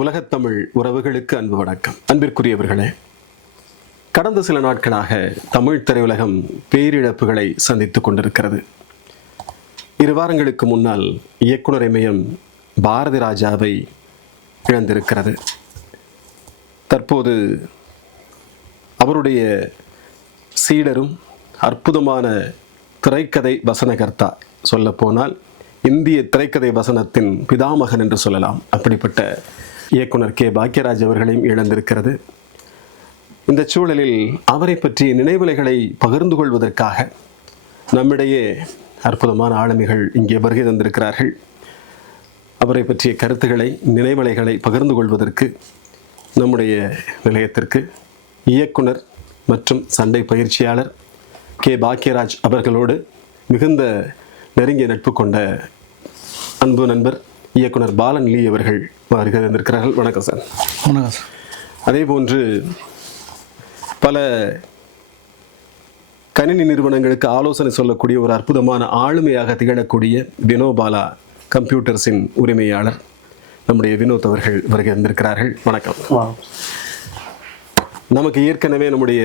உலகத்தமிழ் உறவுகளுக்கு அன்பு வணக்கம். அன்பிற்குரியவர்களே, கடந்த சில நாட்களாக தமிழ் திரையுலகம் பேரிழப்புகளை சந்தித்துக் கொண்டிருக்கிறது. 2 வாரங்களுக்கு முன்னால் இயக்குனர் இமயம் பாரதி ராஜாவை இழந்திருக்கிறது. தற்போது அவருடைய சீடரும் அற்புதமான திரைக்கதை வசனகர்த்தா, சொல்லப்போனால் இந்திய திரைக்கதை வசனத்தின் பிதாமகன் என்று சொல்லலாம், அப்படிப்பட்ட இயக்குனர் கே பாக்யராஜ் அவர்களையும் இழந்திருக்கிறது. இந்த சூழலில் அவரை பற்றிய நினைவலைகளை பகிர்ந்து கொள்வதற்காக நம்மிடையே அற்புதமான ஆளுமைகள் இங்கே வருகை தந்திருக்கிறார்கள். அவரை பற்றிய கருத்துக்களை, நினைவலைகளை பகிர்ந்து கொள்வதற்கு நம்முடைய நிலையத்திற்கு இயக்குனர் மற்றும் சண்டை பயிற்சியாளர் கே பாக்யராஜ் அவர்களோடு மிகுந்த நெருங்கிய நட்பு கொண்ட அன்பு நண்பர் இயக்குனர் பாலன் லீ அவர்கள் வருகை தந்திருக்கிறார்கள். வணக்கம் சார். வணக்கம் சார். அதே போன்று பல கணினி நிறுவனங்களுக்கு ஆலோசனை சொல்லக்கூடிய ஒரு அற்புதமான ஆளுமையாக திகழக்கூடிய வினோபாலா கம்ப்யூட்டர்ஸின் உரிமையாளர் நம்முடைய வினோத் அவர்கள் வருகை தந்திருக்கிறார்கள். வணக்கம். நமக்கு ஏற்கனவே நம்முடைய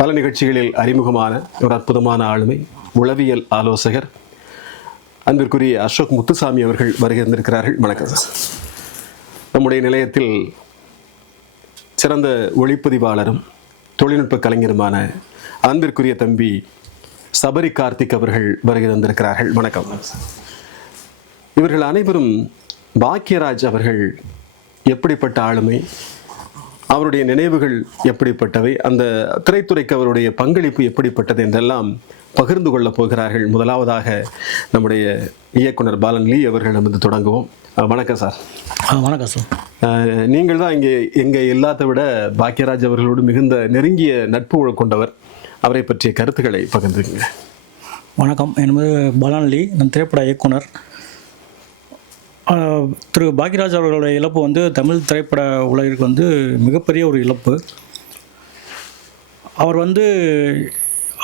பல நிகழ்ச்சிகளில் அறிமுகமான ஒரு அற்புதமான ஆளுமை, உளவியல் ஆலோசகர் அன்பிற்குரிய அசோக் முத்துசாமி அவர்கள் வருகை தந்திருக்கிறார்கள். வணக்கம் சார். நம்முடைய நிலையத்தில் சிறந்த ஒளிப்பதிவாளரும் தொழில்நுட்ப கலைஞருமான அன்பிற்குரிய தம்பி சபரி கார்த்திக் அவர்கள் வருகை தந்திருக்கிறார்கள். வணக்கம். இவர்கள் அனைவரும் பாக்யராஜ் அவர்கள் எப்படிப்பட்ட ஆளுமை, அவருடைய நினைவுகள் எப்படிப்பட்டவை, அந்த திரைத்துறைக்கு அவருடைய பங்களிப்பு எப்படிப்பட்டது என்றெல்லாம் பகிர்ந்து கொள்ளப் போகிறார்கள். முதலாவதாக நம்முடைய இயக்குனர் பாலன் லீ அவர்களிடமிருந்து தொடங்குவோம். வணக்கம் சார். வணக்கம் சார். நீங்கள் தான் இங்கே எங்கள் எல்லாத்தை விட பாக்யராஜ் அவர்களோடு மிகுந்த நெருங்கிய நட்பு கொண்டவர். அவரை பற்றிய கருத்துக்களை பகிர்ந்துக்குங்க. வணக்கம். என்பது பாலன் லீ. நான் திரைப்பட இயக்குனர். திரு பாக்யராஜ் அவர்களுடைய இழப்பு தமிழ் திரைப்பட உலகிற்கு மிகப்பெரிய ஒரு இழப்பு. அவர்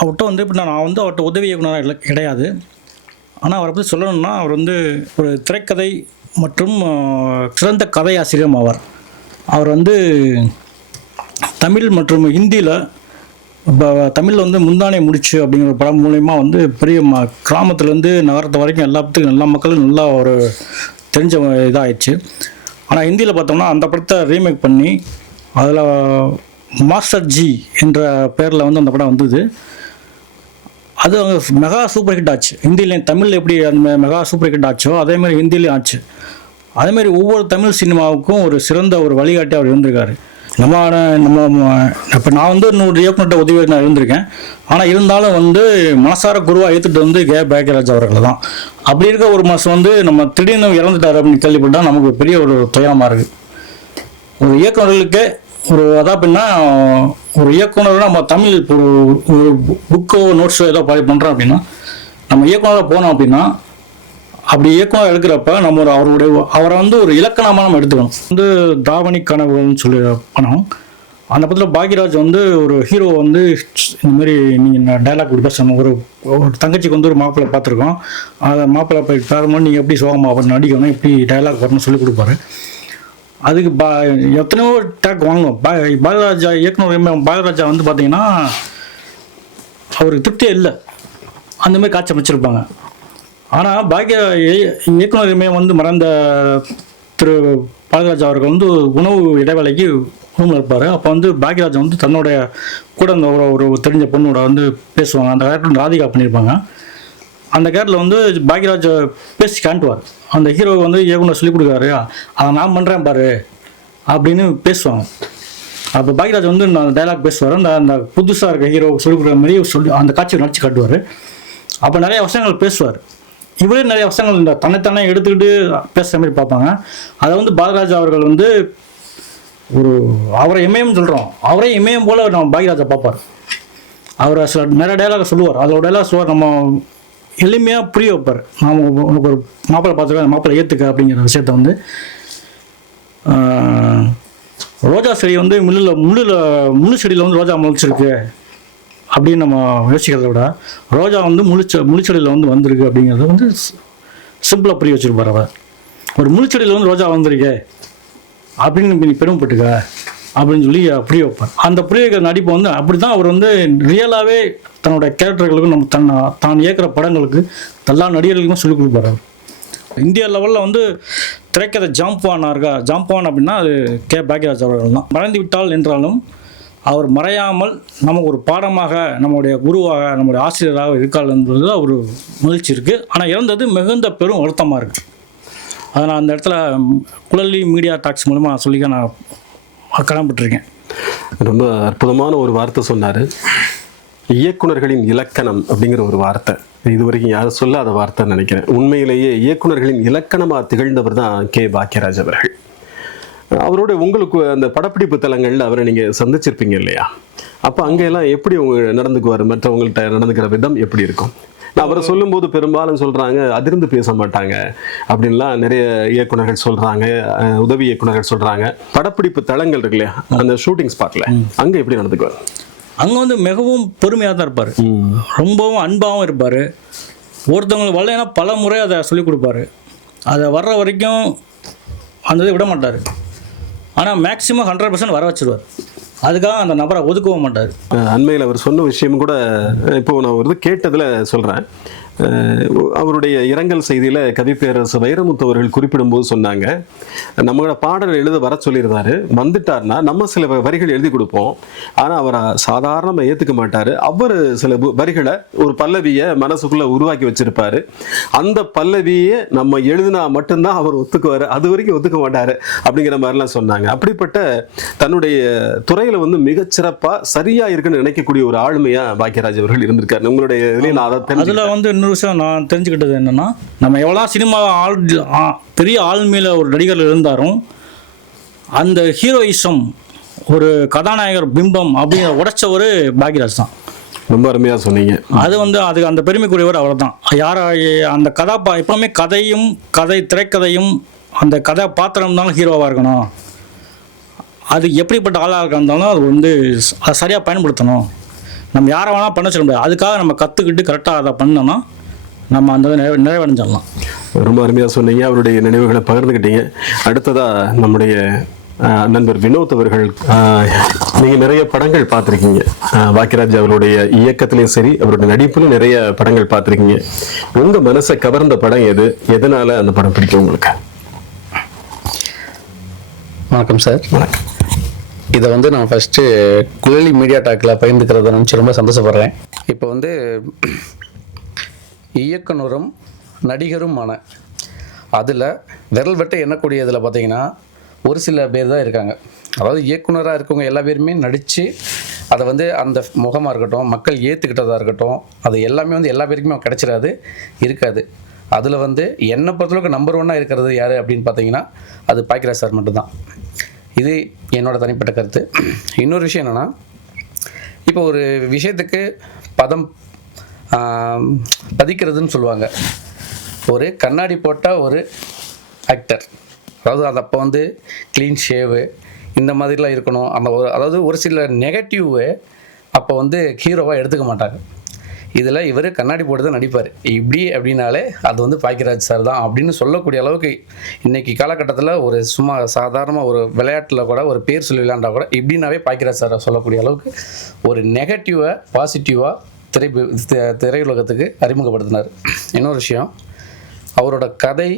அவர்கிட்ட இப்போ நான் அவர்கிட்ட உதவி இயக்குனராக கிடையாது. ஆனால் அவரை பற்றி சொல்லணும்னா, அவர் ஒரு திரைக்கதை மற்றும் சிறந்த கதையாசிரியர் ஆவார். அவர் தமிழ் மற்றும் ஹிந்தியில் இப்போ தமிழில் முந்தானை முடிச்சு அப்படிங்கிற படம் மூலயமா பெரிய கிராமத்துலேருந்து நகரத்து வரைக்கும் எல்லா மக்களும் நல்லா ஒரு தெரிஞ்ச இதாகிடுச்சு. ஆனால் ஹிந்தியில் பார்த்தோம்னா அந்த படத்தை ரீமேக் பண்ணி அதில் மாஸ்டர் ஜி என்ற பேரில் அந்த படம் வந்தது. அது மெகா சூப்பர் ஹிட் ஆச்சு. ஹிந்திலையும் தமிழில் எப்படி அந்த மெகா சூப்பர் ஹிட் ஆச்சோ அதேமாதிரி ஹிந்திலையும் ஆச்சு. அதேமாதிரி ஒவ்வொரு தமிழ் சினிமாவுக்கும் ஒரு சிறந்த ஒரு வழிகாட்டி அவர் இருந்திருக்காரு. நம்ம இப்போ நான் இன்னொரு இயக்குனர்கிட்ட உதவி நான் இருந்திருக்கேன். ஆனால் இருந்தாலும் மனசார குருவாக ஏற்றுட்டு கே பாக்யராஜ் அவர்கள் தான். அப்படி இருக்க ஒரு மாதம் நம்ம திடீர்னு இறந்துட்டார் அப்படின்னு கேள்விப்பட்டால் நமக்கு பெரிய ஒரு துயரமாக இருக்குது. ஒரு இயக்குநர்களுக்கு அதாப்பின்னா ஒரு இயக்குனர் நம்ம தமிழ் ஒரு புக்கோ நோட்ஸோ ஏதோ பண்ணுறோம் அப்படின்னா, நம்ம இயக்குனராக போனோம் அப்படின்னா, அப்படி இயக்குனர் எடுக்கிறப்ப நம்ம அவரை ஒரு இலக்கணமாக நம்ம எடுத்துக்கணும். தாவணி கனவுகள்னு சொல்லி படம். அந்த படத்தில் பாக்யராஜ் ஒரு ஹீரோ இந்தமாரி நீங்கள் டைலாக் பேசணும். ஒரு தங்கச்சிக்கு ஒரு மாப்பிள்ளை பார்த்துருக்கோம். அதை மாப்பிள்ளை போய் பாரும்போது நீங்கள் எப்படி சோகமாக நடிக்கணும், எப்படி டைலாக் வரணும்னு சொல்லி கொடுப்பாரு. அதுக்கு எத்தனையோ டேக் வாங்கணும். பாக்யராஜா இயக்குனர் பாக்யராஜா பார்த்தீங்கன்னா அவருக்கு திருப்தியே இல்லை. அந்தமாதிரி காட்சி அமைச்சிருப்பாங்க. ஆனால் இயக்குனர் இமயம் மறைந்த திரு பாக்யராஜா அவர்கள் உணவு இடைவேளைக்கு ரூமில் இருப்பார். அப்போ பாக்யராஜா தன்னுடைய கூட ஒரு தெரிஞ்ச பொண்ணோட பேசுவாங்க. அந்த கேரக்டர் ராதிகா பண்ணியிருப்பாங்க. அந்த கேரக்டரில் பாக்யராஜ் பேசி காட்டுவார். அந்த ஹீரோ இயக்குனர் சொல்லிக் கொடுக்குறாரு, அதை நான் பண்ணுறேன் பாரு அப்படின்னு பேசுவாங்க. அப்போ பாக்யராஜ் நான் டைலாக் பேசுவார். அந்த புதுசாக இருக்க ஹீரோ சொல்லிக் கொடுக்குற மாதிரி அந்த காட்சியை நடிச்சு காட்டுவார். அப்போ நிறைய விஷயங்கள் பேசுவார். இவரே நிறைய விஷயங்கள் இந்த தன்னைத்தானே எடுத்துக்கிட்டு பேசுகிற மாதிரி பார்ப்பாங்க. அதை பாக்யராஜ் அவர்கள் அவரை இமயம் சொல்கிறோம், அவரே இமயம் போல் நம்ம பாக்யராஜை பார்ப்பார். அவர் சில நிறைய டைலாக் சொல்லுவார். அதோட டைலாக் சொல்லுவார், நம்ம எளிமையாக புரிய வைப்பார். நாம் உனக்கு ஒரு மாப்பிள்ளை பார்த்துருக்கோம், மாப்பிள்ளை ஏற்றுக்க அப்படிங்கிற விஷயத்த ரோஜா செடி முள்ளு செடியில் ரோஜா முளைச்சிருக்கு அப்படின்னு நம்ம யோசிக்கிறத விட, ரோஜா முள்ளுச்செடியில் வந்திருக்கு அப்படிங்கிறத சிம்பிளாக புரிய வச்சுருப்பார். அவர் ஒரு முள்ளுச்செடியில் ரோஜா வந்திருக்கு அப்படின்னு நீ பெருமைப்பட்டுக்க அப்படின்னு சொல்லி புரிய வைப்பார். அந்த புரிய வைக்கிற நடிப்பு வந்து அப்படி தான் அவர் வந்து ரியலாகவே தன்னோட கேரக்டர்களுக்கும் நம்ம தான் இயக்குற படங்களுக்கு எல்லா நடிகர்களுக்கும் சொல்லிக் கொடுப்பாரு. இந்தியா லெவலில் வந்து திரைக்கதை ஜாம்பவான் அப்படின்னா அது கே பாக்யராஜ் அவர்கள் தான். மறைந்து விட்டால் என்றாலும் அவர் மறையாமல் நமக்கு ஒரு பாடமாக, நம்முடைய குருவாக, நம்முடைய ஆசிரியராக இருக்காள் என்பது ஒரு மகிழ்ச்சி இருக்குது. ஆனால் இறந்தது மிகுந்த பெரும் வருத்தமாக இருக்குது. அதை நான் அந்த இடத்துல குழலி மீடியா டாக்ஸ் மூலமாக நான் சொல்லிக்க நான் கடன்பட்டிருக்கேன். ரொம்ப அற்புதமான ஒரு வார்த்தை சொன்னார், இயக்குனர்களின் இலக்கணம் அப்படிங்கிற ஒரு வார்த்தை. இது வரைக்கும் யாரும் சொல்லாத வார்த்தைன்னு நினைக்கிறேன். உண்மையிலேயே இயக்குனர்களின் இலக்கணமாக திகழ்ந்தவர் தான் கே பாக்யராஜ் அவர்கள். அவரோட உங்களுக்கு அந்த படப்பிடிப்பு தலங்களில் அவரை நீங்கள் சந்திச்சிருப்பீங்க இல்லையா? அப்போ அங்கெல்லாம் எப்படி நடந்துக்குவார், மற்றவங்கள்ட்ட நடந்துக்கிற விதம் எப்படி இருக்கும்? நான் அவரை சொல்லும்போது பெரும்பாலும் சொல்கிறாங்க அதிர்ந்து பேச மாட்டாங்க அப்படின்லாம் நிறைய இயக்குனர்கள் சொல்கிறாங்க, உதவி இயக்குனர்கள் சொல்கிறாங்க. படப்பிடிப்பு தளங்கள் இருக்கு இல்லையா, அந்த ஷூட்டிங் ஸ்பாட்டில் அங்கே எப்படி நடந்துக்குவார்? அங்கே வந்து மிகவும் பொறுமையாக தான் இருப்பார், ரொம்பவும் அன்பாகவும் இருப்பார். ஒருத்தவங்களுக்கு வரலைன்னா பல முறை அதை சொல்லிக் கொடுப்பாரு. அதை வர்ற வரைக்கும் அந்த இதை விட மாட்டார். ஆனால் மேக்ஸிமம் 100% வர வச்சிருவார். அதுக்காக அந்த நபரை ஒதுக்கவும் மாட்டார். அண்மையில் அவர் சொன்ன விஷயம் கூட இப்போ நான் ஒரு கேட்டதில் சொல்கிறேன். அவருடைய இரங்கல் செய்தியில் கவிப்பேரரசு வைரமுத்து அவர்கள் குறிப்பிடும்போது சொன்னாங்க, நம்மளோட பாடல் எழுத வர சொல்லியிருந்தாரு, வந்துட்டார்னா நம்ம சில வரிகள் எழுதி கொடுப்போம், ஆனால் அவரை சாதாரணமாக ஏற்றுக்க மாட்டார். அவர் சில வரிகளை ஒரு பல்லவியை மனசுக்குள்ளே உருவாக்கி வச்சிருப்பாரு. அந்த பல்லவியை நம்ம எழுதினா மட்டும்தான் அவர் ஒத்துக்குவார், அது வரைக்கும் ஒத்துக்க மாட்டார் அப்படிங்கிற மாதிரிலாம் சொன்னாங்க. அப்படிப்பட்ட தன்னுடைய துறையில் வந்து மிகச்சிறப்பாக சரியாக இருக்குன்னு நினைக்கக்கூடிய ஒரு ஆளுமையாக பாக்யராஜ் அவர்கள் இருந்திருக்காரு. உங்களுடைய இதுலேயே நான் அதை அதில் வந்து இன்னொரு விஷயம் நான் தெரிஞ்சுக்கிட்டது என்னென்னா, நம்ம எவ்வளோ சினிமா பெரிய ஆளுமையில் ஒரு நடிகர் இருந்தாலும் அந்த ஹீரோயிசம், ஒரு கதாநாயகர் பிம்பம் அப்படிங்கிற உடைச்ச ஒரு பாக்யராஜ் தான். ரொம்ப அருமையாக சொன்னீங்க. அது வந்து அதுக்கு அந்த பெருமைக்குரியவர் அவர் தான். யார் அந்த எப்பவுமே திரைக்கதையும் அந்த கதாபாத்திரம் தான் ஹீரோவாக இருக்கணும். அது எப்படிப்பட்ட ஆளாக இருந்தாலும் அது வந்து அதை சரியாக பயன்படுத்தணும். நம்ம யாரை வேணால் பண்ண சொல்ல முடியாது. அதுக்காக நம்ம கற்றுக்கிட்டு கரெக்டாக அதை பண்ணோம்னா நம்ம அந்த நிறைவடைஞ்சிடலாம். ரொம்ப அருமையாக சொன்னீங்க, அவருடைய நினைவுகளை பகிர்ந்துக்கிட்டீங்க. அடுத்ததாக நம்முடைய நண்பர் வினோத் அவர்கள், நீங்கள் நிறைய படங்கள் பார்த்துருக்கீங்க. பாக்யராஜ் அவருடைய இயக்கத்திலையும் சரி, அவருடைய நடிப்புலையும் நிறைய படங்கள் பார்த்துருக்கீங்க. உங்கள் மனசை கவர்ந்த படம் எது? எதனால் அந்த படம் பிடிக்கும் உங்களுக்கு? வணக்கம் சார். வணக்கம். இதை வந்து நான் ஃபஸ்ட்டு குழலி மீடியா டாக்கில் பகிர்ந்துக்கிறத நினச்சி ரொம்ப சந்தோஷப்படுறேன். இப்போ வந்து இயக்குனரும் நடிகருமான அதில் விரல் வெட்ட எண்ணக்கூடிய இதில் பார்த்தீங்கன்னா ஒரு சில பேர் தான் இருக்காங்க. அதாவது இயக்குனராக இருக்கவங்க எல்லா பேருமே நடித்து அதை வந்து அந்த முகமாக இருக்கட்டும், மக்கள் ஏற்றுக்கிட்டதாக இருக்கட்டும், அது எல்லாமே வந்து எல்லா பேருக்குமே கிடச்சிடாது, இருக்காது. அதில் வந்து என்னை பொறுத்தளவுக்கு நம்பர் 1 இருக்கிறது யார் அப்படின்னு பார்த்தீங்கன்னா அது பாக்யராஜ் சார் மட்டும்தான். இது என்னோட தனிப்பட்ட கருத்து. இன்னொரு விஷயம் என்னென்னா, இப்போ ஒரு விஷயத்துக்கு பதம் பதிக்கிறதுன்னு சொல்லுவாங்க. ஒரு கண்ணாடி போட்ட ஒரு ஆக்டர், அதாவது அது அப்போ வந்து க்ளீன் ஷேவு இந்த மாதிரிலாம் இருக்கணும். அந்த அதாவது ஒரு சில நெகட்டிவ்வு அப்போ வந்து ஹீரோவாக எடுத்துக்க மாட்டாங்க. இதில் இவர் கண்ணாடி போட்டு தான் நடிப்பார். இப்படி அப்படின்னாலே அது வந்து பாக்யராஜ் சார் தான் அப்படின்னு சொல்லக்கூடிய அளவுக்கு இன்றைக்கி காலகட்டத்தில் ஒரு சும்மா சாதாரணமாக ஒரு விளையாட்டில் கூட ஒரு பேர் சொல்லி விளையாண்டா கூட இப்படின்னாவே பாக்யராஜ் சாரை சொல்லக்கூடிய அளவுக்கு ஒரு நெகட்டிவை பாசிட்டிவாக திரையுலகத்துக்கு அறிமுகப்படுத்தினார். இன்னொரு விஷயம், அவரோட கதை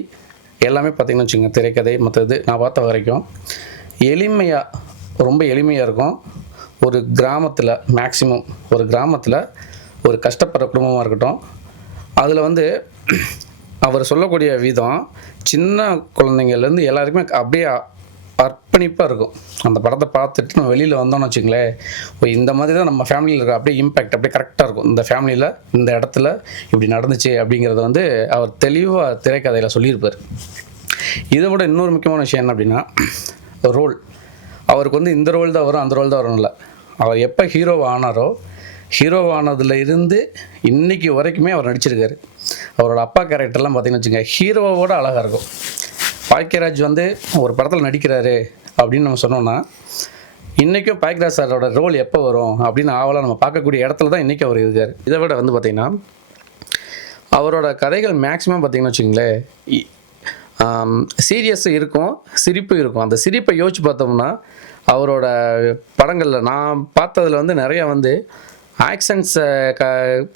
எல்லாமே பார்த்திங்கன்னு வச்சுக்கோங்க, திரைக்கதை மற்றது நான் பார்த்த வரைக்கும் எளிமையாக, ரொம்ப எளிமையாக இருக்கும். ஒரு கிராமத்தில் மேக்சிமம் ஒரு கிராமத்தில் ஒரு கஷ்டப்படுற குடும்பமாக இருக்கட்டும், அதில் வந்து அவர் சொல்லக்கூடிய விதம் சின்ன குழந்தைங்கள்லேருந்து எல்லாருக்குமே அப்படியே அர்ப்பணிப்பாக இருக்கும். அந்த படத்தை பார்த்துட்டு நம்ம வெளியில் வந்தோம்னு வச்சுங்களேன், இந்த மாதிரி தான் நம்ம ஃபேமிலியில் இருக்க அப்படியே இம்பேக்ட் அப்படியே கரெக்டாக இருக்கும். இந்த ஃபேமிலியில் இந்த இடத்துல இப்படி நடந்துச்சு அப்படிங்கிறத வந்து அவர் தெளிவாக திரைக்கதையில் சொல்லியிருப்பார். இதை விட இன்னொரு முக்கியமான விஷயம் என்ன அப்படின்னா, ரோல். அவருக்கு வந்து இந்த ரோல் தான் வரும், அந்த ரோல் தான் வரும் இல்லை. அவர் எப்போ ஹீரோவானதில் இருந்து இன்றைக்கி வரைக்குமே அவர் நடிச்சிருக்காரு. அவரோட அப்பா கேரக்டர்லாம் பார்த்திங்கன்னு வச்சுங்க, ஹீரோவோட அழகாக இருக்கும். பாக்யராஜ் வந்து ஒரு படத்தில் நடிக்கிறாரு அப்படின்னு நம்ம சொன்னோன்னா, இன்றைக்கும் பாக்யராஜ் சாரோட ரோல் எப்போ வரும் அப்படின்னு ஆவலாக நம்ம பார்க்கக்கூடிய இடத்துல தான் இன்றைக்கி அவர் இருக்கார். இதை விட வந்து பார்த்திங்கன்னா அவரோட கதைகள் மேக்ஸிமம் பார்த்திங்கன்னு வச்சுங்களேன், சீரியஸ் இருக்கும், சிரிப்பு இருக்கும். அந்த சிரிப்பை யோசிச்சு பார்த்தோம்னா அவரோட படங்களில் நான் பார்த்ததில் வந்து நிறையா வந்து ஆக்ஷன்ஸை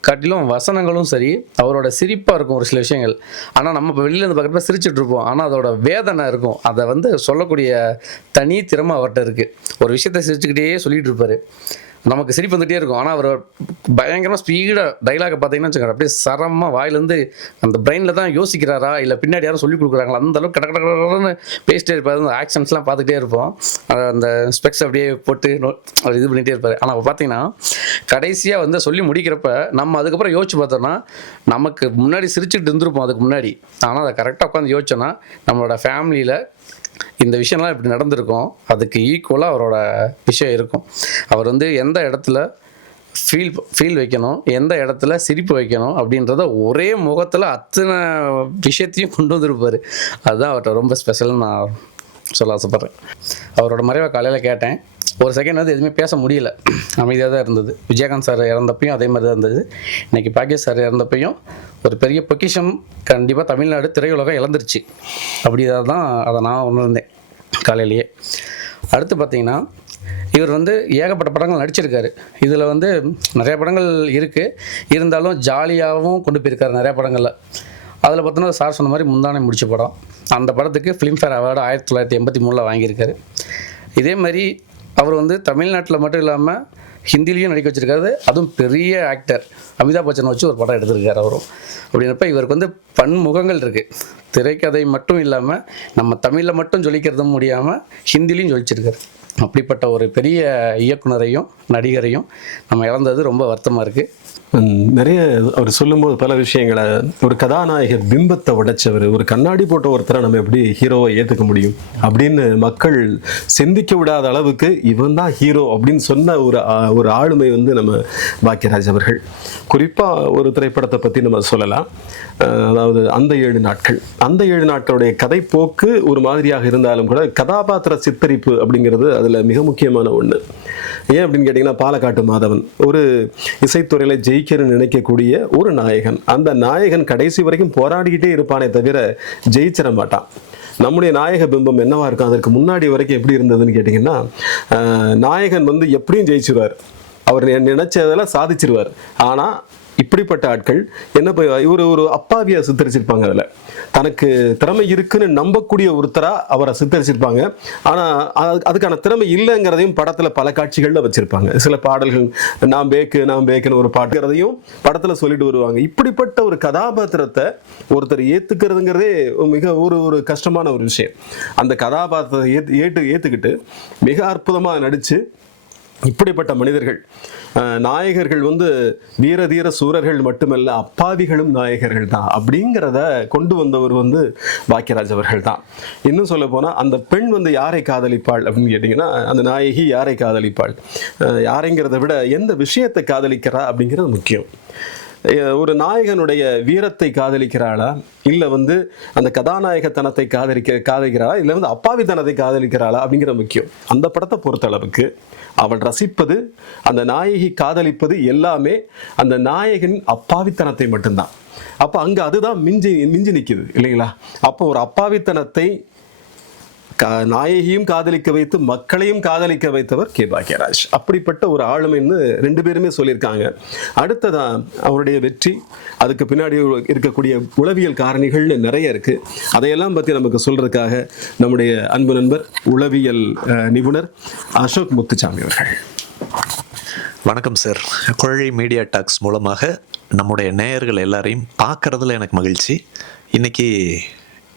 காட்டிலும் வசனங்களும் சரி, அவரோட சிரிப்பாக இருக்கும் ஒரு சில விஷயங்கள். ஆனால் நம்ம இப்போ வெளியிலேருந்து பார்க்குறப்ப சிரிச்சுட்டு இருப்போம், ஆனால் அதோட வேதனை இருக்கும். அதை வந்து சொல்லக்கூடிய தனி திறமை அவர்கிட்ட இருக்குது. ஒரு விஷயத்தை சிரிச்சுக்கிட்டே சொல்லிகிட்டு இருப்பார், நமக்கு சிரிப்பு வந்துகிட்டே இருக்கும். ஆனால் அவர் பயங்கரமாக ஸ்பீடாக டைலாகை பார்த்தீங்கன்னா வச்சுக்கோங்க, அப்படியே சரமாக வாயிலேருந்து அந்த பிரெயினில் தான் யோசிக்கிறாரா இல்லை பின்னாடி யாரும் சொல்லிக் கொடுக்குறாங்களா, அந்த அளவுக்கு கட கட கடன்னு பேசிட்டே இருப்பார். அந்த ஆக்ஷன்ஸ்லாம் பார்த்துக்கிட்டே இருப்போம். அந்த ஸ்பெக்ஸ் அப்படியே போட்டு அவர் இது பண்ணிகிட்டே இருப்பார். ஆனால் பார்த்தீங்கன்னா கடைசியாக வந்து சொல்லி முடிக்கிறப்ப நம்ம அதுக்கப்புறம் யோசிச்சு பார்த்தோம்னா நமக்கு முன்னாடி சிரிச்சுட்டு இருந்திருப்போம் அதுக்கு முன்னாடி. ஆனால் அதை கரெக்டாக உட்காந்து யோசிச்சோன்னா நம்மளோட ஃபேமிலியில் இந்த விஷயம்லாம் இப்படி நடந்திருக்கும், அதுக்கு ஈக்குவலாக அவரோட விஷயம் இருக்கும். அவர் வந்து எந்த இடத்துல ஃபீல் வைக்கணும், எந்த இடத்துல சிரிப்பு வைக்கணும் அப்படின்றத ஒரே முகத்தில் அத்தனை விஷயத்தையும் கொண்டு வந்திருப்பார். அதுதான் அவர்கிட்ட ரொம்ப ஸ்பெஷல்னு நான் சொல்ல ஆசைப்பட்றேன். அவரோட மறைவை காலையில் கேட்டேன், ஒரு செகண்ட் வந்து எதுவுமே பேச முடியல, அமைதியாக தான் இருந்தது. விஜயகாந்த் சார் இறந்தப்பையும் அதே மாதிரி தான் இருந்தது. இன்றைக்கி பாக்கியராஜ் சார் இறந்தப்பையும் ஒரு பெரிய பொக்கிஷம் கண்டிப்பாக தமிழ்நாடு திரையுலகம் இழந்துருச்சு. அப்படி தான் அதை நான் உணர்ந்தேன் காலையிலேயே. அடுத்து பார்த்திங்கன்னா இவர் வந்து ஏகப்பட்ட படங்கள் நடிச்சிருக்காரு. இதில் வந்து நிறையா படங்கள் இருக்குது, இருந்தாலும் ஜாலியாகவும் கொண்டு போயிருக்காரு நிறையா படங்களில். அதில் பார்த்தோன்னா சார் சொன்ன மாதிரி முந்தானை முடிச்ச படம், அந்த படத்துக்கு ஃபிலிம்ஃபேர் அவார்டு 1983 வாங்கியிருக்காரு. இதே மாதிரி அவர் வந்து தமிழ்நாட்டில் மட்டும் இல்லாமல் ஹிந்திலையும் நடிக்க வச்சுருக்காரு. அதுவும் பெரிய ஆக்டர் அமிதாப் பச்சனை வச்சு ஒரு படம் எடுத்திருக்காரு அவரும். அப்படின்றப்ப இவருக்கு வந்து பன்முகங்கள் இருக்குது. திரைக்கதை மட்டும் இல்லாமல் நம்ம தமிழில் மட்டும் ஜொலிக்கிறதும் முடியாமல் ஹிந்திலையும் ஜொலிச்சிருக்காரு. அப்படிப்பட்ட ஒரு பெரிய இயக்குனரையும் நடிகரையும் நம்ம இழந்தது ரொம்ப வருத்தமாக இருக்குது. நிறைய அவர் சொல்லும்போது பல விஷயங்களை, ஒரு கதாநாயகர் பிம்பத்தை உடைச்சவர், ஒரு கண்ணாடி போட்ட ஒருத்தரை நம்ம எப்படி ஹீரோவை ஏற்றுக்க முடியும் அப்படின்னு மக்கள் சிந்திக்க விடாத அளவுக்கு இவன் தான் ஹீரோ அப்படின்னு சொன்ன ஒரு ஆளுமை வந்து நம்ம பாக்கியராஜ் அவர்கள். குறிப்பாக ஒரு திரைப்படத்தை பற்றி நம்ம சொல்லலாம். அதாவது அந்த 7 நாட்கள். அந்த 7 நாட்களுடைய கதைப்போக்கு ஒரு மாதிரியாக இருந்தாலும் கூட கதாபாத்திர சித்தரிப்பு அப்படிங்கிறது அதில் மிக முக்கியமான ஒன்று. ஏன் அப்படின்னு கேட்டிங்கன்னா, பாலக்காட்டு மாதவன் ஒரு இசைத்துறையில் ஜெயிக்கணும்னு நினைக்கக்கூடிய ஒரு நாயகன். அந்த நாயகன் கடைசி வரைக்கும் போராடிக்கிட்டே இருப்பானே தவிர ஜெயிச்சிட மாட்டான். நம்முடைய நாயக பிம்பம் என்னவா இருக்கும், அதற்கு முன்னாடி வரைக்கும் எப்படி இருந்ததுன்னு கேட்டிங்கன்னா, நாயகன் வந்து எப்படியும் ஜெயிச்சிருவார், அவர் நினைச்சதெல்லாம் சாதிச்சிருவார். ஆனால் இப்படிப்பட்ட ஆட்கள் என்ன இவர் ஒரு அப்பாவியா சித்தரிச்சிருப்பாங்க. அதில் தனக்கு திறமை இருக்குன்னு நம்பக்கூடிய ஒருத்தரா அவரை சித்தரிச்சிருப்பாங்க. ஆனால் அதுக்கான திறமை இல்லைங்கிறதையும் படத்தில் பல காட்சிகளில் வச்சிருப்பாங்க. சில பாடல்கள் நான் பேக்குன்னு ஒரு பாட்டுங்கிறதையும் படத்தில் சொல்லிட்டு வருவாங்க. இப்படிப்பட்ட ஒரு கதாபாத்திரத்தை ஒருத்தர் ஏற்றுக்கிறதுங்கிறதே மிக ஒரு கஷ்டமான ஒரு விஷயம். அந்த கதாபாத்திரத்தை ஏற்றுக்கிட்டு மிக அற்புதமாக நடித்து, இப்படிப்பட்ட மனிதர்கள், நாயகர்கள் வந்து வீர தீர சூரர்கள் மட்டுமல்ல, அப்பாவிகளும் நாயகர்கள் தான் அப்படிங்கிறத கொண்டு வந்தவர் வந்து பாக்கியராஜ் அவர்கள் தான். இன்னும் சொல்ல போனால் அந்த பெண் வந்து யாரை காதலிப்பாள் அப்படின்னு கேட்டிங்கன்னா, அந்த நாயகி யாரை காதலிப்பாள், யாரைங்கிறத விட எந்த விஷயத்தை காதலிக்கிறா அப்படிங்கிறது முக்கியம். ஒரு நாயகனுடைய வீரத்தை காதலிக்கிறாளா, இல்லை வந்து அந்த கதாநாயகத்தனத்தை காதலிக்கிறாளா, இல்லை வந்து அப்பாவித்தனத்தை காதலிக்கிறாளா அப்படிங்கிற முக்கியம். அந்த படத்தை பொறுத்த அளவுக்கு அவள் ரசிப்பது, அந்த நாயகி காதலிப்பது எல்லாமே அந்த நாயகன் அப்பாவித்தனத்தை மட்டும்தான். அப்போ அங்கே அதுதான் மிஞ்சி நிற்குது இல்லைங்களா. அப்போ ஒரு அப்பாவித்தனத்தை நாயகியும் காதலிக்க வைத்து மக்களையும் காதலிக்க வைத்தவர் கே பாக்கியராஜ். அப்படிப்பட்ட ஒரு ஆளுமைன்னு 2 பேருமே சொல்லியிருக்காங்க. அடுத்ததான் அவருடைய வெற்றி, அதுக்கு பின்னாடி இருக்கக்கூடிய உளவியல் காரணிகள் நிறைய இருக்கு. அதையெல்லாம் பற்றி நமக்கு சொல்றதுக்காக நம்முடைய அன்பு நண்பர் உளவியல் நிபுணர் அசோக் முத்துசாமி அவர்கள். வணக்கம் சார். குழலி மீடியா டாக்ஸ் மூலமாக நம்முடைய நேயர்கள் எல்லாரையும் பார்க்கறதுல எனக்கு மகிழ்ச்சி. இன்னைக்கு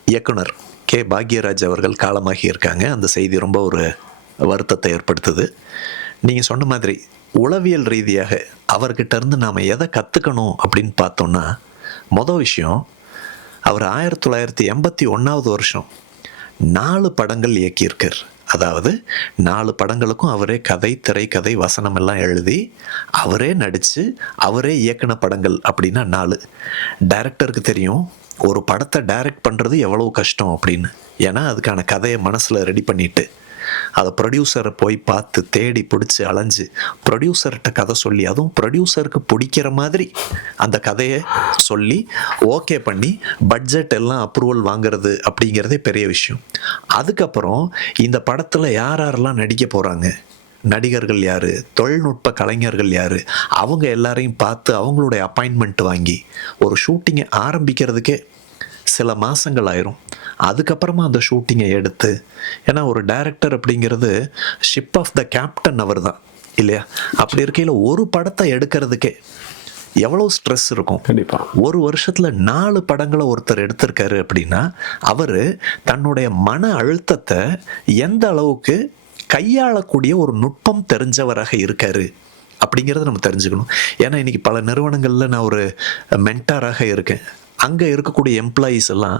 இயக்குனர் கே பாக்கியராஜ் அவர்கள் காலமாகி இருக்காங்க. அந்த செய்தி ரொம்ப ஒரு வருத்தத்தை ஏற்படுத்துது. நீங்கள் சொன்ன மாதிரி உளவியல் ரீதியாக அவர்கிட்ட இருந்து நாம் எதை கற்றுக்கணும் அப்படின்னு பார்த்தோன்னா, மொதல் விஷயம், அவர் 1981 வருஷம் 4 படங்கள் இயக்கியிருக்கார். அதாவது 4 படங்களுக்கும் அவரே கதை, திரைக்கதை, வசனம் எல்லாம் எழுதி அவரே நடித்து அவரே இயக்கின படங்கள் அப்படின்னா 4. டைரக்டருக்கு தெரியும் ஒரு படத்தை டைரக்ட் பண்ணுறது எவ்வளவு கஷ்டம் அப்படின்னு. ஏன்னா அதுக்கான கதையை மனசில் ரெடி பண்ணிட்டு அதை ப்ரொடியூசரை போய் பார்த்து தேடி பிடிச்சி அலைஞ்சு ப்ரொடியூசர்கிட்ட கதை சொல்லி, அதுவும் ப்ரொடியூசருக்கு பிடிக்கிற மாதிரி அந்த கதையை சொல்லி ஓகே பண்ணி பட்ஜெட் எல்லாம் அப்ரூவல் வாங்குறது அப்படிங்கிறதே பெரிய விஷயம். அதுக்கப்புறம் இந்த படத்தில் யார் யாரெல்லாம் நடிக்க போகிறாங்க, நடிகர்கள் யார், தொழில்நுட்ப கலைஞர்கள் யார், அவங்க எல்லாரையும் பார்த்து அவங்களுடைய அப்பாயின்மெண்ட் வாங்கி ஒரு ஷூட்டிங்கை ஆரம்பிக்கிறதுக்கே சில மாதங்கள் ஆயிரும். அதுக்கப்புறமா அந்த ஷூட்டிங்கை எடுத்து, ஏன்னா ஒரு டைரக்டர் அப்படிங்கிறது ஷிப் ஆஃப் த கேப்டன் அவர் தான் இல்லையா? அப்படி இருக்கையில் ஒரு படத்தை எடுக்கிறதுக்கே எவ்வளோ ஸ்ட்ரெஸ் இருக்கும். கண்டிப்பாக ஒரு வருஷத்தில் 4 படங்களை ஒருத்தர் எடுத்திருக்காரு அப்படின்னா அவர் தன்னுடைய மன அழுத்தத்தை எந்த அளவுக்கு கையாளக்கூடிய ஒரு நுட்பம் தெரிஞ்சவராக இருக்காரு அப்படிங்கிறத நம்ம தெரிஞ்சுக்கணும். ஏன்னா இன்னைக்கு பல நிறுவனங்களில் நான் ஒரு மென்டாராக இருக்கேன். அங்கே இருக்கக்கூடிய எம்ப்ளாயீஸ் எல்லாம்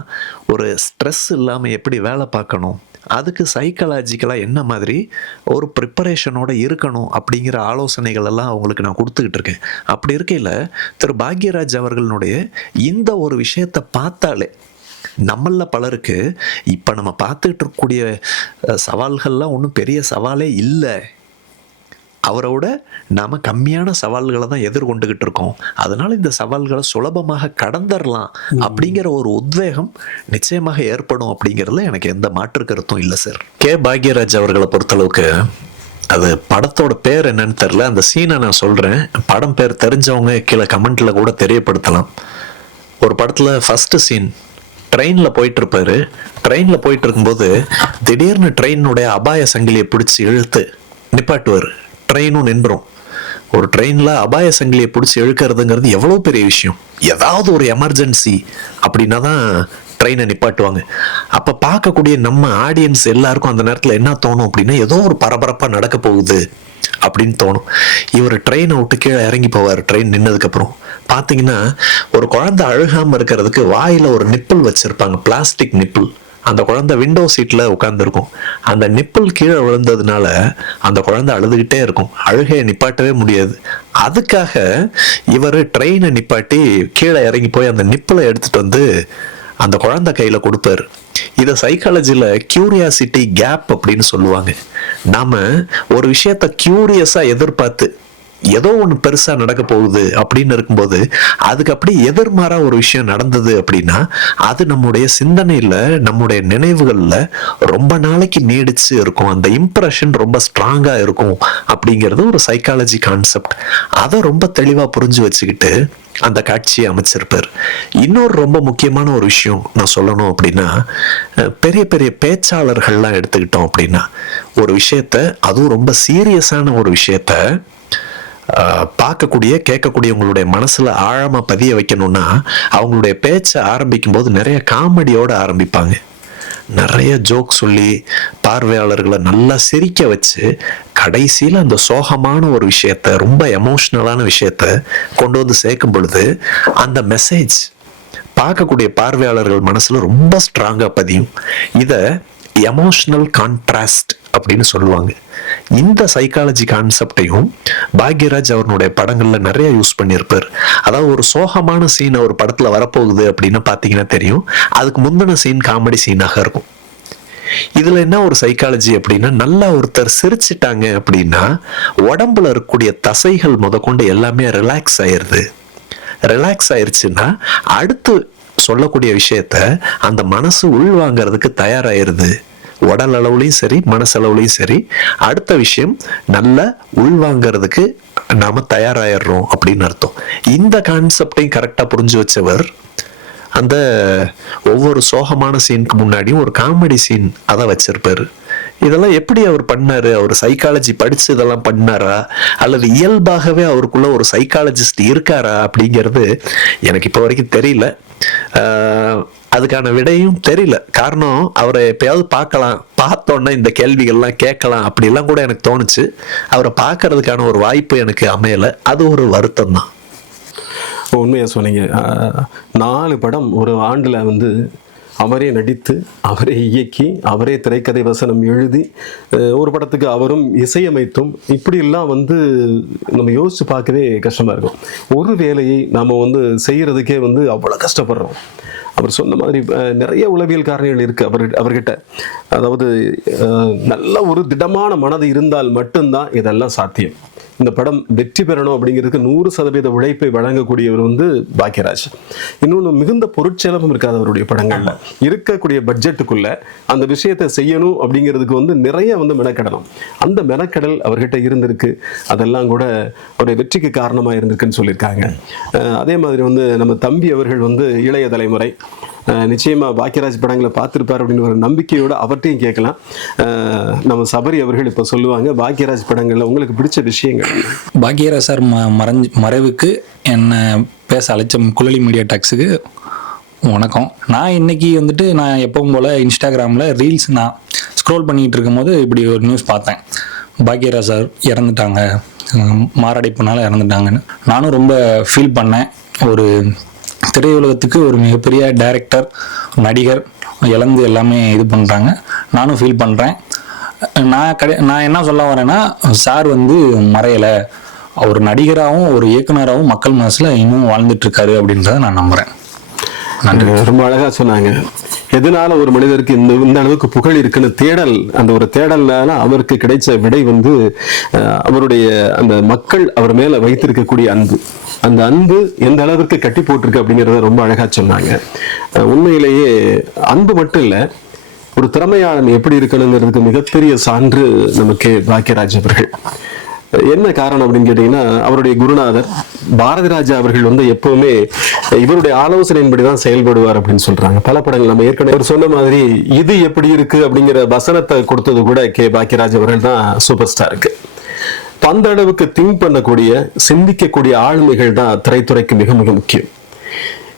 ஒரு ஸ்ட்ரெஸ் இல்லாமல் எப்படி வேலை பார்க்கணும், அதுக்கு சைக்கலாஜிக்கலாக என்ன மாதிரி ஒரு ப்ரிப்பரேஷனோட இருக்கணும் அப்படிங்கிற ஆலோசனைகள் எல்லாம் அவங்களுக்கு நான் கொடுத்துக்கிட்டு இருக்கேன். அப்படி இருக்கையில் திரு பாக்யராஜ் அவர்களுடைய இந்த ஒரு விஷயத்தை பார்த்தாலே நம்மள பலருக்கு இப்போ நம்ம பார்த்துக்கிட்டு இருக்கக்கூடிய சவால்கள்லாம் ஒன்றும் பெரிய சவாலே இல்லை, அவரோட நாம் கம்மியான சவால்களை தான் எதிர்கொண்டுகிட்டு இருக்கோம், அதனால் இந்த சவால்களை சுலபமாக கடந்துடலாம் அப்படிங்கிற ஒரு உத்வேகம் நிச்சயமாக ஏற்படும் அப்படிங்கிறதுல எனக்கு எந்த மாற்று கருத்தும் இல்லை சார். கே பாக்யராஜ் அவர்களை பொறுத்தளவுக்கு அது படத்தோட பேர் என்னன்னு தெரில, அந்த சீனை நான் சொல்கிறேன். படம் பேர் தெரிஞ்சவங்க கீழே கமெண்ட்டில் கூட தெரியப்படுத்தலாம். ஒரு படத்தில் ஃபஸ்ட்டு சீன் ட்ரெயினில் போயிட்டுருப்பாரு. ட்ரெயினில் போயிட்டு இருக்கும்போது திடீர்னு ட்ரெயினுடைய அபாய சங்கிலியை பிடிச்சி இழுத்து நிப்பாட்டுவார். ட்ரெயினும் நின்றும். ஒரு ட்ரெயினில் அபாய சங்கிலியை பிடிச்சி இழுக்கிறதுங்கிறது எவ்வளோ பெரிய விஷயம். ஏதாவது ஒரு எமர்ஜென்சி அப்படின்னா தான் ட்ரெயினை நிப்பாட்டுவாங்க. அப்போ பார்க்கக்கூடிய நம்ம ஆடியன்ஸ் எல்லாருக்கும் அந்த நேரத்தில் என்ன தோணும் அப்படின்னா, ஏதோ ஒரு பரபரப்பாக நடக்க போகுது அப்படின்னு தோணும். இவர் ட்ரெயினை விட்டு கீழே இறங்கி போவார். ட்ரெயின் நின்னதுக்கப்புறம் பார்த்தீங்கன்னா ஒரு குழந்தை அழுகாமல் இருக்கிறதுக்கு வாயில் ஒரு நிப்பிள் வச்சுருப்பாங்க, பிளாஸ்டிக் நிப்பிள். அந்த குழந்தை விண்டோ சீட்டில் உட்காந்துருக்கும். அந்த நிப்பிள் கீழே விழுந்ததுனால அந்த குழந்தை அழுதுகிட்டே இருக்கும், அழுகையை நிப்பாட்டவே முடியாது. அதுக்காக இவர் ட்ரெயினை நிப்பாட்டி கீழே இறங்கி போய் அந்த நிப்பிளை எடுத்துகிட்டு வந்து அந்த குழந்தை கையில் கொடுப்பாரு. இதை சைக்காலஜியில் கியூரியாசிட்டி கேப் அப்படின்னு சொல்லுவாங்க. நாம் ஒரு விஷயத்த கியூரியஸாக எதிர்பார்த்து ஏதோ ஒன்று பெருசாக நடக்க போகுது அப்படின்னு இருக்கும்போது அதுக்கு அப்படி எதிர்மாறாக ஒரு விஷயம் நடந்தது அப்படின்னா அது நம்முடைய சிந்தனையில், நம்முடைய நினைவுகளில் ரொம்ப நாளைக்கு நீடிச்சு இருக்கும். அந்த இம்ப்ரெஷன் ரொம்ப ஸ்ட்ராங்காக இருக்கும் அப்படிங்கிறது ஒரு சைக்காலஜி கான்செப்ட். அதை ரொம்ப தெளிவாக புரிஞ்சு வச்சுக்கிட்டு அந்த காட்சியை அமைச்சிருப்பார். இன்னொரு ரொம்ப முக்கியமான ஒரு விஷயம் நான் சொல்லணும் அப்படின்னா, பெரிய பெரிய பேச்சாளர்கள்லாம் எடுத்துக்கிட்டோம் அப்படின்னா ஒரு விஷயத்த, அதுவும் ரொம்ப சீரியஸான ஒரு விஷயத்த பார்க்கக்கூடிய கேட்கக்கூடியவங்களுடைய மனசுல ஆழமா பதிய வைக்கணும்னா அவங்களுடைய பேச்சை ஆரம்பிக்கும் போது நிறைய காமெடியோட ஆரம்பிப்பாங்க. நிறைய ஜோக் சொல்லி பார்வையாளர்களை நல்லா சிரிக்க வச்சு கடைசியில் அந்த சோகமான ஒரு விஷயத்த, ரொம்ப எமோஷ்னலான விஷயத்த கொண்டு வந்து சேர்க்கும் பொழுது அந்த மெசேஜ் பார்க்கக்கூடிய பார்வையாளர்கள் மனசுல ரொம்ப ஸ்ட்ராங்கா பதியும். இதை எமோஷனல் கான்ட்ராஸ்ட் அப்படின்னு சொல்லுவாங்க. இந்த சைக்காலஜி கான்செப்டையும் பாக்யராஜ் அவருடைய படங்கள்ல நிறைய யூஸ் பண்ணியிருப்பார். அதாவது ஒரு சோகமான சீன் ஒரு படத்துல வரப்போகுது அப்படின்னு பார்த்தீங்கன்னா தெரியும், அதுக்கு முந்தின சீன் காமெடி சீனாக இருக்கும். இதுல என்ன ஒரு சைக்காலஜி அப்படின்னா, நல்லா ஒருத்தர் சிரிச்சிட்டாங்க அப்படின்னா உடம்புல இருக்கக்கூடிய தசைகள் முதற்கொண்டு எல்லாமே ரிலாக்ஸ் ஆயிருது. ரிலாக்ஸ் ஆயிருச்சுன்னா அடுத்து சொல்லக்கூடிய விஷயத்த அந்த மனசு உள்வாங்கிறதுக்கு தயாராயிருது. உடல் அளவுலையும் சரி மனசளவுலையும் சரி அடுத்த விஷயம் நல்லா உள்வாங்கிறதுக்கு நாம தயாராயிடுறோம் அப்படின்னு அர்த்தம். இந்த கான்செப்டையும் கரெக்டா புரிஞ்சு வச்சவர் அந்த ஒவ்வொரு சோகமான சீனுக்கு முன்னாடியும் ஒரு காமெடி சீன் அதை வச்சிருப்பாரு. இதெல்லாம் எப்படி அவர் பண்ணாரு? அவர் சைக்காலஜி படிச்சு இதெல்லாம் பண்ணாரா அல்லது இயல்பாகவே அவருக்குள்ள ஒரு சைக்காலஜிஸ்ட் இருக்காரா அப்படிங்கிறது எனக்கு இப்போ வரைக்கும் தெரியல. அதுக்கான விடையும் தெரியல. காரணம், அவரை எப்பயாவது பார்க்கலாம், பார்த்தோன்னா இந்த கேள்விகள்லாம் கேட்கலாம் அப்படிலாம் கூட எனக்கு தோணுச்சு. அவரை பார்க்கறதுக்கான ஒரு வாய்ப்பு எனக்கு அமையலை. அது ஒரு வருத்தம் தான். உண்மையாக சொன்னீங்க. 4 படம் ஒரு ஆண்டில் வந்து அவரே நடித்து, அவரே இயக்கி, அவரே திரைக்கதை வசனம் எழுதி, ஒரு படத்துக்கு அவரும் இசையமைத்தும், இப்படிலாம் வந்து நம்ம யோசித்து பார்க்கவே கஷ்டமாக இருக்கும். ஒரு வேலையை நாம் வந்து செய்கிறதுக்கே வந்து அவ்வளோ கஷ்டப்படுறோம். அவர் சொன்ன மாதிரி நிறைய உளவியல் காரணிகள் இருக்கு அவர்கிட்ட. அதாவது நல்ல ஒரு திடமான மனது இருந்தால் மட்டும்தான் இதெல்லாம் சாத்தியம். இந்த படம் வெற்றி பெறணும் அப்படிங்கிறதுக்கு 100% உழைப்பை வழங்கக்கூடியவர் வந்து பாக்யராஜ். இன்னொன்று, மிகுந்த பொருட்செலவும் இருக்காது அவருடைய படங்கள்ல. இருக்கக்கூடிய பட்ஜெட்டுக்குள்ள அந்த விஷயத்தை செய்யணும் அப்படிங்கிறதுக்கு வந்து நிறைய வந்து மெனக்கடணும். அந்த மெனக்கடல் அவர்கிட்ட இருந்திருக்கு. அதெல்லாம் கூட அவருடைய வெற்றிக்கு காரணமா இருந்திருக்குன்னு சொல்லியிருக்காங்க. அதே மாதிரி வந்து நம்ம தம்பி அவர்கள் வந்து இளைய தலைமுறை, நிச்சயமா பாக்யராஜ் படங்களை பார்த்திருப்பார் அப்படின்னு ஒரு நம்பிக்கையோட அவர்கிட்டையும் கேட்கலாம். நம்ம சபரி அவர்கள் இப்ப சொல்லுவாங்க, பாக்யராஜ் படங்கள்ல உங்களுக்கு பிடிச்ச விஷயங்கள். பாக்யராஜ் சார் மறைவுக்கு என்னை பேச அழைச்ச குழலி மீடியா டாக்ஸுக்கு வணக்கம். நான் இன்னைக்கு வந்துட்டு நான் எப்பவும் போல் இன்ஸ்டாகிராமில் ரீல்ஸ் நான் ஸ்க்ரோல் பண்ணிகிட்டு இருக்கும்போது இப்படி ஒரு நியூஸ் பார்த்தேன், பாக்யராஜ் சார் இறந்துட்டாங்க, மாரடைப்புனால இறந்துட்டாங்கன்னு. நானும் ரொம்ப ஃபீல் பண்ணேன். ஒரு திரையுலகத்துக்கு ஒரு மிகப்பெரிய டைரக்டர், நடிகர் இழந்து எல்லாமே இது பண்ணுறாங்க. நானும் ஃபீல் பண்ணுறேன். நான் என்ன சொல்ல வரேன்னா, சார் வந்து மறையலை, ஒரு நடிகராகவும் ஒரு இயக்குனராகவும் மக்கள் மனசில் இன்னும் வாழ்ந்துட்டு இருக்காரு அப்படின்றத நான் நம்புகிறேன். ரொம்ப அழகா சொன்னாங்க. எதனால ஒரு மனிதருக்கு இந்த அளவுக்கு புகழ் இருக்குன்னு தேடல், அந்த ஒரு தேடல்னால அவருக்கு கிடைச்ச விடை வந்து அவருடைய அந்த மக்கள் அவர் மேல வைத்திருக்கக்கூடிய அன்பு. அந்த அன்பு எந்த அளவிற்கு கட்டி போட்டிருக்கு அப்படிங்கிறத ரொம்ப அழகா சொன்னாங்க. உண்மையிலேயே அன்பு மட்டும் இல்ல, ஒரு திறமையாளன் எப்படி இருக்கணுங்கிறதுக்கு மிகப்பெரிய சான்று நமக்கு பாக்யராஜ் அவர்கள். என்ன காரணம் அப்படின்னு கேட்டீங்கன்னா, அவருடைய குருநாதர் பாரதி ராஜா அவர்கள் வந்து எப்பவுமே இவருடைய ஆலோசனையின்படிதான் செயல்படுவார் அப்படின்னு சொல்றாங்க. பல படங்கள் நம்ம ஏற்கனவே சொன்ன மாதிரி இது எப்படி இருக்கு அப்படிங்கிற வசனத்தை கொடுத்தது கூட பாக்யராஜ் அவர்கள் தான் சூப்பர் ஸ்டாருக்கு. அந்த அளவுக்கு திங்க் பண்ணக்கூடிய, சிந்திக்கக்கூடிய ஆளுமைகள் தான் திரைத்துறைக்கு மிக மிக முக்கியம்.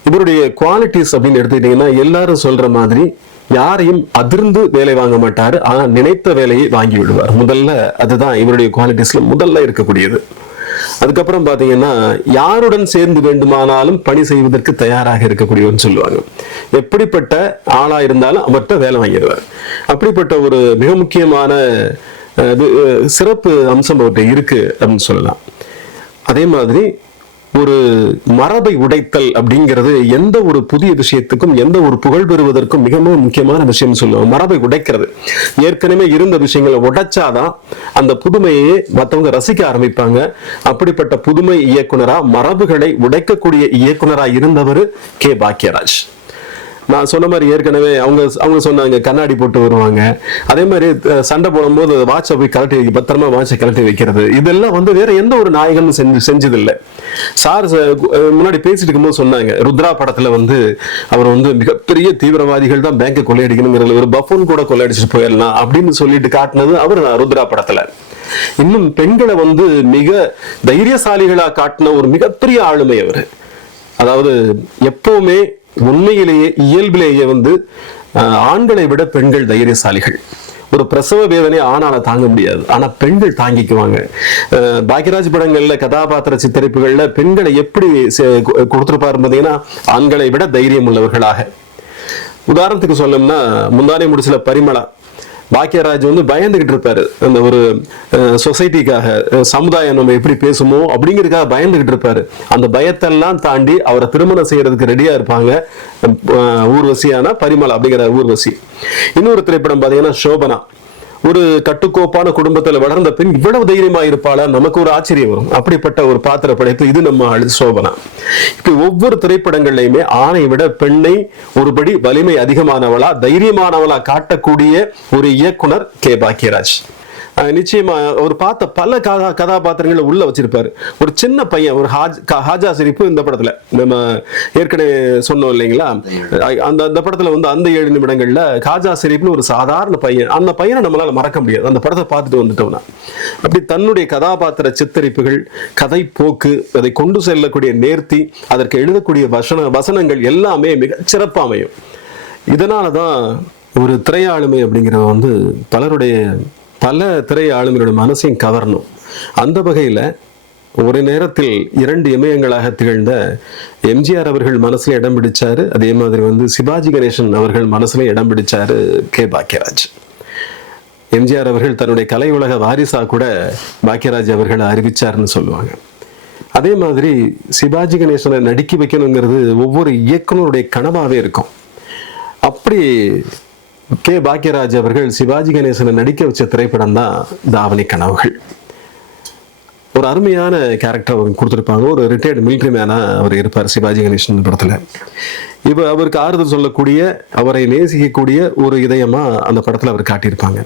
இவருடைய குவாலிட்டிஸ் அப்படின்னு எடுத்துக்கிட்டீங்கன்னா, எல்லாரும் சொல்ற மாதிரி யாரையும் அதிர்ந்து வேலை வாங்க மாட்டாரு, ஆனா நினைத்த வேலையை வாங்கி விடுவார். முதல்ல அதுதான் இவருடைய குவாலிட்டிஸ்ல முதல்ல இருக்கக்கூடியது. அதுக்கப்புறம் பாத்தீங்கன்னா, யாருடன் சேர்ந்து வேண்டுமானாலும் பணி செய்வதற்கு தயாராக இருக்கக்கூடியவர்னு சொல்லுவாங்க. எப்படிப்பட்ட ஆளா இருந்தாலும் அவர்கிட்ட வேலை வாங்கிடுவார். அப்படிப்பட்ட ஒரு மிக முக்கியமான சிறப்பு அம்சம் அவர்கிட்ட இருக்கு அப்படின்னு சொல்லலாம். அதே மாதிரி ஒரு மரபை உடைத்தல் அப்படிங்கிறது எந்த ஒரு புதிய விஷயத்துக்கும், எந்த ஒரு புகழ் பெறுவதற்கும் மிகவும் முக்கியமான விஷயம் சொல்லுவாங்க. மரபை உடைக்கிறது. ஏற்கனவே இருந்த விஷயங்களை உடைச்சாதான் அந்த புதுமையை மற்றவங்க ரசிக்க ஆரம்பிப்பாங்க. அப்படிப்பட்ட புதுமை இயக்குனரா, மரபுகளை உடைக்கக்கூடிய இயக்குனரா இருந்தவர் பாக்யராஜ். நான் சொன்ன மாதிரி ஏற்கனவே அவங்க சொன்னாங்க, கண்ணாடி போட்டு வருவாங்க. அதே மாதிரி சண்டை போடும்போது வாட்சை போய் கலட்டி வைக்க, பத்திரமா வாட்சை கலட்டி வைக்கிறது, இதெல்லாம் வந்து வேற எந்த ஒரு நாயகனும் செஞ்சதில்லை. சார் முன்னாடி பேசிட்டு இருக்கும்போது சொன்னாங்க, ருத்ரா படத்துல வந்து அவர் வந்து மிகப்பெரிய தீவிரவாதிகள் தான் பேங்கை கொள்ளையடிக்கணுங்கிறது, ஒரு பஃபூன் கூட கொள்ளையடிச்சிட்டு போயிடலாம் அப்படின்னு சொல்லிட்டு காட்டினது அவர் ருத்ரா படத்துல. இன்னும் பெண்களை வந்து மிக தைரியசாலிகளா காட்டின ஒரு மிகப்பெரிய ஆளுமை அவர். அதாவது எப்பவுமே உண்மையிலேயே இயல்பிலேயே வந்து ஆண்களை விட பெண்கள் தைரியசாலிகள். ஒரு பிரசவ வேதனை ஆணால தாங்க முடியாது, ஆனா பெண்கள் தாங்கிக்குவாங்க. பாக்யராஜ் படங்கள்ல கதாபாத்திர சித்தரிப்புகள்ல பெண்களை எப்படி கொடுத்திருப்பாரு பாத்தீங்கன்னா, ஆண்களை விட தைரியம் உள்ளவர்களாக. உதாரணத்துக்கு சொல்லணும்னா, முந்தானை முடிச்சுல பரிமளா, பாக்யராஜ் வந்து பயந்துகிட்டு இருப்பாரு. அந்த ஒரு சொசைட்டிக்காக, சமுதாயம் நம்ம எப்படி பேசுமோ அப்படிங்கிறதுக்காக பயந்துகிட்டு இருப்பாரு. அந்த பயத்தெல்லாம் தாண்டி அவரை திருமணம் செய்யறதுக்கு ரெடியா இருப்பாங்க ஊர்வசியான பரிமளா அப்படிங்கிற ஊர்வசி. இன்னொரு திரைப்படம் பாத்தீங்கன்னா சோபனா. ஒரு கட்டுக்கோப்பான குடும்பத்துல வளர்ந்த பெண் இவ்வளவு தைரியமா இருப்பாளா, நமக்கு ஒரு ஆச்சரியம் வரும். அப்படிப்பட்ட ஒரு பாத்திர படைப்பு இது நம்ம சோபனா. இப்படி ஒவ்வொரு திரைப்படங்கள்லயுமே ஆணை விட பெண்ணை ஒருபடி வலிமை அதிகமானவளா, தைரியமானவளா காட்டக்கூடிய ஒரு இயக்குனர் பாக்யராஜ். நிச்சயமா அவர் பார்த்த பல கதாபாத்திரங்களை உள்ள வச்சிருப்பாரு. ஒரு சின்ன பையன், ஒரு ஹாஜா சிரிப்பு இந்த படத்துல நம்ம ஏற்கனவே சொன்னோம் இல்லைங்களா, அந்த படத்துல வந்து அந்த 7 நிமிடங்கள்ல ஹாஜா சிரிப்புன்னு ஒரு சாதாரண பையன், அந்த பையனை நம்மளால மறக்க முடியாது அந்த படத்தை பார்த்துட்டு வந்துட்டோம்னா. அப்படி தன்னுடைய கதாபாத்திர சித்தரிப்புகள், கதை போக்கு, அதை கொண்டு செல்லக்கூடிய நேர்த்தி, அதற்கு எழுதக்கூடிய வசனங்கள் எல்லாமே மிக சிறப்பாக அமையும். இதனாலதான் ஒரு திரையாளுமை அப்படிங்கிறத வந்து பல திரை ஆளுமையோட மனசையும் கவரணும். அந்த வகையில் ஒரு நேரத்தில் 2 இமயங்களாக திகழ்ந்த எம்ஜிஆர் அவர்கள் மனசுல இடம் பிடிச்சாரு. அதே மாதிரி வந்து சிவாஜி கணேசன் அவர்கள் மனசுல இடம் பிடிச்சாரு பாக்யராஜ். எம்ஜிஆர் அவர்கள் தன்னுடைய கலை உலக வாரிசா கூட பாக்யராஜ் அவர்களை அறிவிச்சாருன்னு சொல்லுவாங்க. அதே மாதிரி சிவாஜி கணேசனை நடிக்க வைக்கணுங்கிறது ஒவ்வொரு இயக்குனருடைய கனவாகவே இருக்கும். அப்படி கே பாக்யராஜ் அவர்கள் சிவாஜி கணேசனை நடிக்க வச்ச திரைப்படம் தான் தாவணி கனவுகள். ஒரு அருமையான கேரக்டர் அவர் கொடுத்துருப்பாங்க. ஒரு ரிட்டையர்டு மிலிட்ரி மேனாக அவர் இருப்பார் சிவாஜி கணேசன் படத்தில். இப்போ அவருக்கு ஆறுதல் சொல்லக்கூடிய, அவரை நேசிக்கக்கூடிய ஒரு இதயமாக அந்த படத்தில் அவர் காட்டியிருப்பாங்க.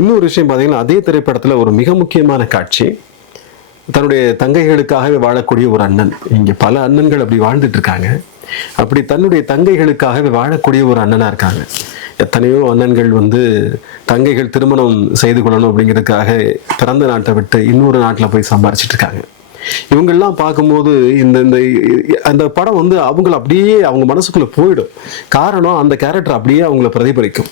இன்னொரு விஷயம் பார்த்தீங்கன்னா, அதே திரைப்படத்தில் ஒரு மிக முக்கியமான காட்சி, தன்னுடைய தங்கைகளுக்காகவே வாழக்கூடிய ஒரு அண்ணன். இங்கே பல அண்ணன்கள் அப்படி வாழ்ந்துட்டு இருக்காங்க. அப்படி தன்னுடைய தங்கைகளுக்காகவே வாழக்கூடிய ஒரு அண்ணனாக இருக்காங்க. எத்தனையோ அண்ணன்கள் தங்கைகள் திருமணம் செய்து கொள்ளணும் அப்படிங்கிறதுக்காக பிறந்த நாட்டை விட்டு இன்னொரு நாட்டில் போய் சம்பாரிச்சிட்டு இருக்காங்க. இவங்கெல்லாம் பார்க்கும்போது அந்த படம் அவங்கள அப்படியே அவங்க மனசுக்குள்ள போயிடும். காரணம், அந்த கேரக்டர் அப்படியே அவங்கள பிரதிபலிக்கும்.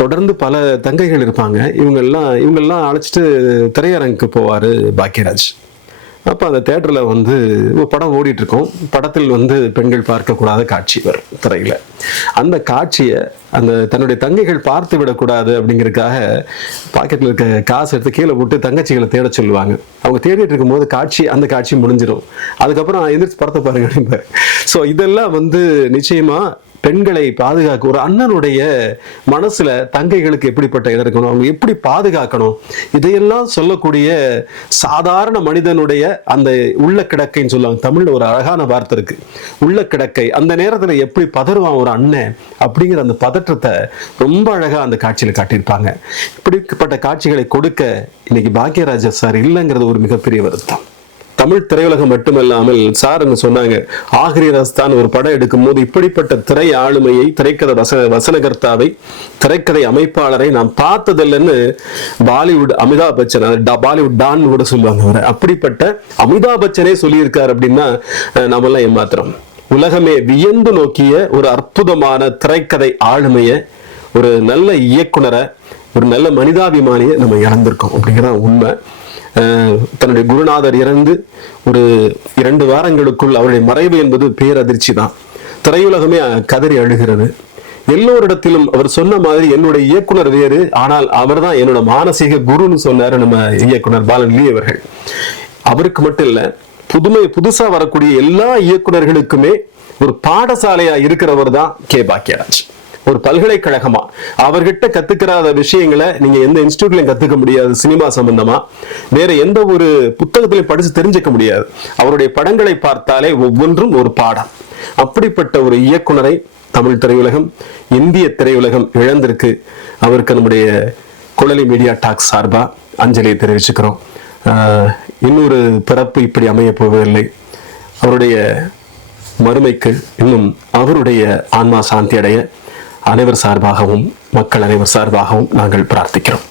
தொடர்ந்து பல தங்கைகள் இருப்பாங்க. இவங்கெல்லாம் அழைச்சிட்டு திரையரங்குக்கு போவார் பாக்யராஜ். அப்போ அந்த தேட்டரில் ஒரு படம் ஓடிட்டு இருக்கோம். படத்தில் பெண்கள் பார்க்கக்கூடாத காட்சி வரும் திரையில். அந்த காட்சியை தன்னுடைய தங்கைகள் பார்த்து விடக்கூடாது அப்படிங்கிறதுக்காக பாக்கெட்டில் இருக்க காசு எடுத்து கீழே போட்டு தங்கச்சிகளை தேட சொல்லுவாங்க. அவங்க தேடிட்டு இருக்கும்போது அந்த காட்சி முடிஞ்சிடும். அதுக்கப்புறம் எந்திரிச்சு படத்தை பாருங்க அப்படிம்பாரு. ஸோ இதெல்லாம் நிச்சயமா பெண்களை பாதுகாக்க, ஒரு அண்ணனுடைய மனசுல தங்கைகளுக்கு எப்படிப்பட்ட இடம் இருக்கணும், அவங்க எப்படி பாதுகாக்கணும், இதையெல்லாம் சொல்லக்கூடிய சாதாரண மனிதனுடைய அந்த உள்ள கிடக்கைன்னு சொல்லுவாங்க. தமிழ்ல ஒரு அழகான வார்த்தை இருக்கு, உள்ள கிடக்கை. அந்த நேரத்துல எப்படி பதறுவான் ஒரு அண்ணன் அப்படிங்கிற அந்த பதற்றத்தை ரொம்ப அழகா அந்த காட்சியில காட்டியிருப்பாங்க. இப்படிப்பட்ட காட்சிகளை கொடுக்க இன்னைக்கு பாக்யராஜா சார் இல்லைங்கிறது ஒரு மிகப்பெரிய வருத்தம். தமிழ் திரையுலகம் மட்டுமல்லாமல் சார் சொன்னாங்க, ஆகிரி ரஸ்தான் ஒரு படம் எடுக்கும் போது இப்படிப்பட்ட திரை ஆளுமையை, திரைக்கதை வசனகர்த்தாவை, திரைக்கதை அமைப்பாளரை நாம் பார்த்ததில்லைன்னு பாலிவுட் அமிதாப் பச்சன், பாலிவுட் டான் கூட சொல்லுவாங்க. அப்படிப்பட்ட அமிதாப் பச்சனே சொல்லியிருக்காரு அப்படின்னா நாமெல்லாம் ஏமாத்திரம். உலகமே வியந்து நோக்கிய ஒரு அற்புதமான திரைக்கதை ஆளுமையை, ஒரு நல்ல இயக்குனரை, ஒரு நல்ல மனிதாபிமானியை நம்ம இழந்திருக்கோம் அப்படிங்கிறத உண்மை. தன்னுடைய குருநாதர் இறந்து ஒரு 2 வாரங்களுக்குள் அவருடைய மறைவு என்பது பேரதிர்ச்சி தான். திரையுலகமே கதறி அழுகிறது. எல்லோரிடத்திலும் அவர் சொன்ன மாதிரி என்னுடைய இயக்குனர் வேறு, ஆனால் அவர் தான் என்னோட மானசீக குருன்னு சொன்னாரு நம்ம இயக்குனர் பாலன் லீ அவர்கள். அவருக்கு மட்டும் இல்ல, புதுசா வரக்கூடிய எல்லா இயக்குனர்களுக்குமே ஒரு பாடசாலையா இருக்கிறவர் தான் கே பாக்யராஜ். ஒரு பல்கலைக்கழகமா அவர்கிட்ட கத்துக்கிறாத விஷயங்களை நீங்க எந்த இன்ஸ்டிடியூட்லயும் கத்துக்க முடியாது. சினிமா சம்பந்தமா வேற எந்த ஒரு புத்தகத்திலையும் படிச்சு தெரிஞ்சுக்க முடியாது. அவருடைய படங்களை பார்த்தாலே ஒவ்வொன்றும் ஒரு பாடம். அப்படிப்பட்ட ஒரு இயக்குனரை தமிழ் திரையுலகம், இந்திய திரையுலகம் இழந்திருக்கு. அவருக்கு நம்முடைய குழலி மீடியா டாக்ஸ் சார்பா அஞ்சலியை தெரிவிச்சுக்கிறோம். இன்னொரு பிறப்பு இப்படி அமைய போவதில்லை. அவருடைய மறுமைக்கு இன்னும் அவருடைய ஆன்மா சாந்தி அடைய அனைவர் சார்பாகவும், மக்கள் அனைவர் சார்பாகவும் நாங்கள் பிரார்த்திக்கிறோம்.